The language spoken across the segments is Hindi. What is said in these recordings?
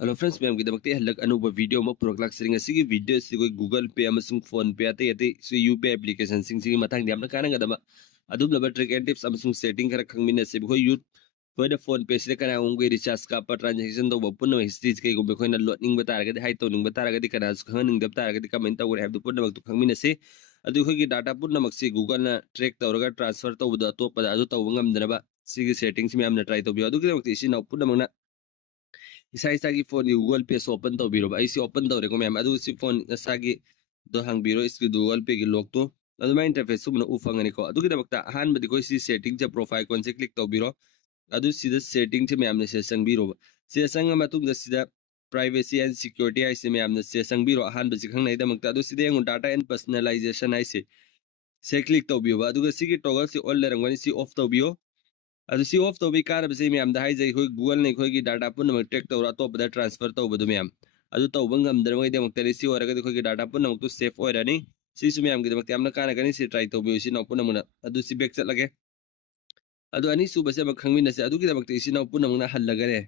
Hello friends, मैम की दबकते हल्लक अनुब वीडियो में पुरक लाख सिरिंग असिगी वीडियो से कोई गूगल पे अमसुंग फोन पे आते आते से यूपीआई एप्लीकेशन सिंग सिंग मतंग दिया काना गदमा अदुम लबर ट्रिक एंड टिप्स अमसुंग सेटिंग कर खंगमिन से कोई यूथ कोई द फोन पे से kana ung रिचार्ज का पर ट्रांजैक्शन तो बपुन हिस्ट्री के गो कोई न लोडिंग बता रगदि हाई तोनिंग बता रगदि kana खंगनिंग दबता रगदि कमेंट तवर हैव दुपुन मक खंगमिन से अदु खोगी डाटा पुन मक से गूगल ना ट्रैक तवरगा ट्रांसफर तो बद तो पद अदु तो ngam सिगी सेटिंग्स में हमने ट्राई तो बियो अदु के वक्त इसी न पुन मना इसा की फोन गूगल पे से ओपन तौर ओपन तौर मैम फोन दो हांगबीरो इसकी गूगल पे की लॉक तो इंटरफेस उफंगनीको अहम सेटिंग से प्रोफाइल कौन से क्लिक तौर सेटिंग से मैम से चंबीरो से चंग प्राइवेसी एंड सिक्योरिटी है मैम से चंबीरो अहम से खाई डाटा एंड पर्सनलाइजेशन है से क्लिक तौर टॉगल से ऑन लेरंगनी से ऑफ तौर अदुसी ऑफ तो भी कार बसे मैम दा हाई कोई गूगल ने कोई डाटा पुनम ट्रैक तौर अतोप ट्रांसफर तौबदु मैम अदु तौब ngam दमक सी ओरगदि कोई डाटा पुनम तो सेफ ओरनी सिसु मैम की दमक यामना काना गनी से ट्राई तौबि सी नौ पुनम अदु सी बैक चलगे अदु अनी सु बसे खंगमिन से अदु की दमक सी नौ पुनम ना हल्लगरे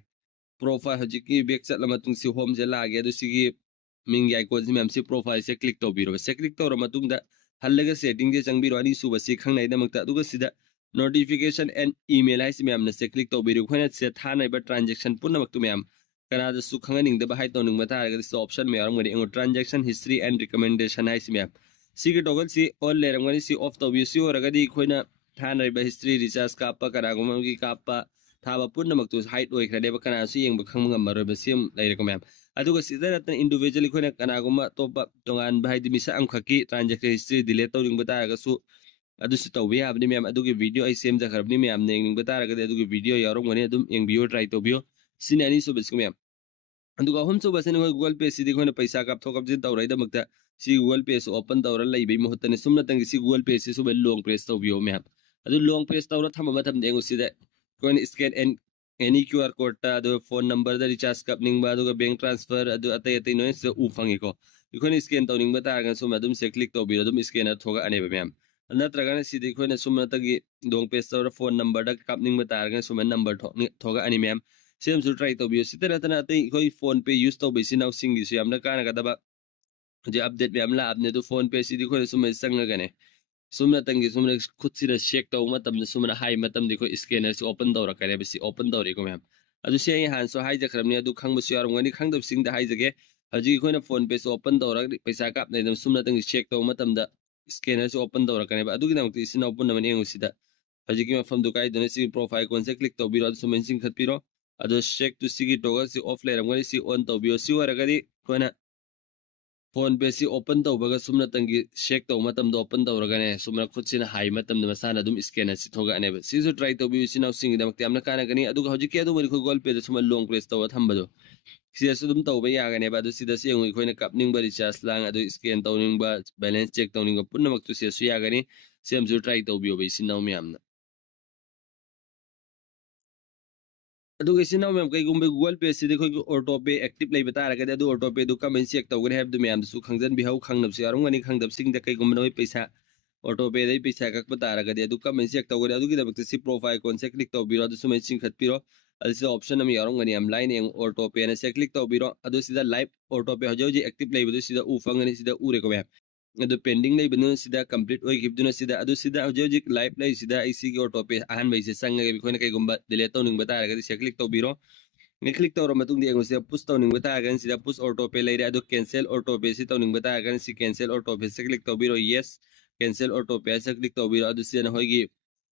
प्रोफाइल हजि की बैक चल मतुंग सी होम से लागे अदु सी मिंग आइकॉन से मैम से प्रोफाइल से क्लिक तौबिरो से क्लिक तौर मतुंग दा हल्लगे सेटिंग से चंगबिरो अनी सु बसे खंगनाय दमक अदु सिदा notification and email है मैम से क्लिक तौबिरो खोना से थानाइबा ट्रांजैक्शन पुनमक तो मैम कनादा सु खंगनिंग दबा हाई तौनिंग बता रगदि ऑप्शन में आरंगनि एंगो ट्रांजैक्शन हिस्ट्री एंड रिकमेंडेशन है मैम सिगे टॉगल सी ऑल लेरंगनि सी ऑफ तौबि सी ओरगदि खोना थानाइबा हिस्ट्री रिचार्ज कापा कनागुमगी कापा थाबा पुनमक तो हाइट ओइखरदेबा कनासु येंग खंग ngam सेम लेरको मैम अदुगा सिदा रतन इंडिविजुअली खोना कनागुमा तोपा तोंगान भाई मिसा अमखकी ट्रांजैक्शन हिस्ट्री डिलीट तौरिंग बता रगसु अदुसु तौबे याबनि मैम अदुगे वीडियो आई सेम जखरबनि मैम ने निंग बता रगदे अदुगे वीडियो यारोंगने अदुम एंगबियो ट्राई तौबियो सिने अनि सुबस मैम अदुगा होम सुबसने गूगल पे सिदि खोना पैसा कापथो कपजिन तौराइदा मक्ता सी गूगल पे से ओपन तौर लइबे महतने सुमना तंग सी गूगल पे से सुबे लॉन्ग प्रेस तौबियो मैम अदु लॉन्ग प्रेस तौर थम मथम देंगु सिदा coin scan and any QR code ता अदु फोन नंबर दा रिचार्ज कपनिंग बा अदुगा बैंक ट्रांसफर अदु अतै अतै नोय से उफंगिको इखोन स्कैन तौनिंग बता रगन सुम अदुम से क्लिक तौबियो अदुम स्कैनर थोगा अनेबे मैम नत्रगन सिदि खोना सुम तगी दोंग पेज तौर फोन नंबर दा कपनिंग बता रगन सुम नंबर थोगा अनि मैम सेम सु ट्राई तौबियो सितरतना अतै कोई फोन पे यूज तौबिसि नाउ सिंगि सु यामना काना गदबा जे अपडेट मैम ला आपने तो फोन पे सिदि खोना सुम संगगने सुमना तंगी सुमना खुद सिदा चेक तौ मतम सुमना हाई मतम देखो स्कैनर से ओपन तौर करे बसी ओपन तौरे को मैम अदु से हान सो हाई जखरमनी अदु खंग बसु यारंगनी खंग दब सिंग दा हाई जगे हजी खोना फोन पे से ओपन तौर पैसा काप नै सुमना तंगी चेक तौ मतम दा स्कैनर से ओपन तौर करे अदु की नमक इसिना ओपन नमनी एंगुसिदा हजी की मफम दुकाई दने सी प्रोफाइल कौन से क्लिक तौ बिरो सुमन सिंग खतपिरो अदु चेक टू सी टॉगल सी ऑफ लेरंगनी सी ऑन तौ बियो सी वरगदी खोना फोन पे से ओपन तौबगा सुमना तंगी चेक तौ मतम दो ओपन तौरगने सुमना खुद सिना हाई मतम द मसाना दुम स्कैनर सि थोगाने बे सिजु ट्राई तौबि सिनाउ सिंग दमक त्यामना काना गनी अदुगा हौजिक के अदु मरि खो गूगल पे द सुमा लॉन्ग प्रेस तौ थंबदो सियासु दुम तौबा यागने बा अदु सिदा से यंगु खोइना कपनिंग बा रिचार्ज लांग अदु स्कैन तौनिंग बा बैलेंस चेक तौनिंग पुनमक तु सियासु यागनी सेम जु ट्राई तौबि ओबे सिनाउ म्यामना अदुगे सिनाउ मैम कई गुम्बे गूगल पे से देखो ऑटो पे एक्टिव लई बता रगदे अदु ऑटो पे दु कमेंट चेक तौगने हैब दु मैम सु खंगजन बिहाउ खंगनब से यारुंगनी खंगदब सिंग द कई गुम्बे नोय पैसा ऑटो पे दई पैसा कक बता रगदे अदु कमेंट चेक तौगने अदु की दबक से प्रोफाइल कौन से क्लिक तौबिरो अदु सुमें सिंग खतपिरो अदु से ऑप्शन हम यारुंगनी हम लाइन एंग ऑटो पे ने से क्लिक तौबिरो अदु सीधा लाइव ऑटो पे हजो जी एक्टिव लई बदु सीधा उ फंगनी सीधा उ रे को मैम अदु पेंडिंग लई बनु सीधा कंप्लीट ओइ गिबदुना सीधा अदु सीधा हजो जी लाइव लई सीधा आईसी की ऑटो पे अहन बई से संग के कोने कई गुम्बा डिलीट तौनिंग बता रगदे से क्लिक तौबिरो क्लिक तौर मतुंग दे से पुश तौनिंग बता गन सिदा पुश ऑटो पे लेरे अदु कैंसिल ऑटो पे से तौनिंग बता गन सी कैंसिल ऑटो पे से क्लिक तौबिरो यस कैंसिल ऑटो पे से क्लिक तौबिरो अदु से न होगी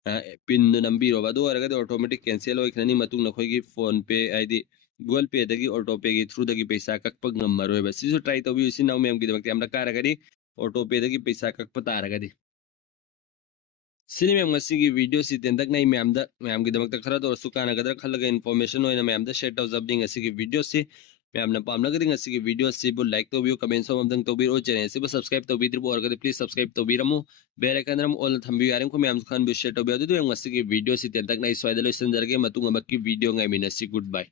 पिन नंबिरो अदु अरगद ऑटोमेटिक कैंसिल होइखनी मतुंग न होगी फोन पे आईडी गूगल पे दगी ऑटो पे की थ्रू दगी पैसा ककप ngमरो बे सिसु ट्राई तौबि सि नाउ मैम की दमक हमला कारगदी ऑटो पे दगी पैसा ककप तारगदी सिने मैम की वीडियो से तेंदक नहीं मैम की दमक खरा तो सुकाना गदर खलगा इन्फॉर्मेशन होइना मैम द शेयर टॉप जबदिंग की वीडियो से मैम ना पामना गदिंग की वीडियो से बु लाइक तो बियो कमेंट सो मदंग तो बिरो चैनल से सब्सक्राइब तो बिद्र और गदे प्लीज सब्सक्राइब तो बिरमु बेल आइकन रम ऑल थंबि यारम को मैम खान बु शेयर तो बियो तो मैम की वीडियो से तेंदक नहीं स्वाइदलो संदर्गे मतुंग मक्की वीडियो ngai मिनसी गुड बाय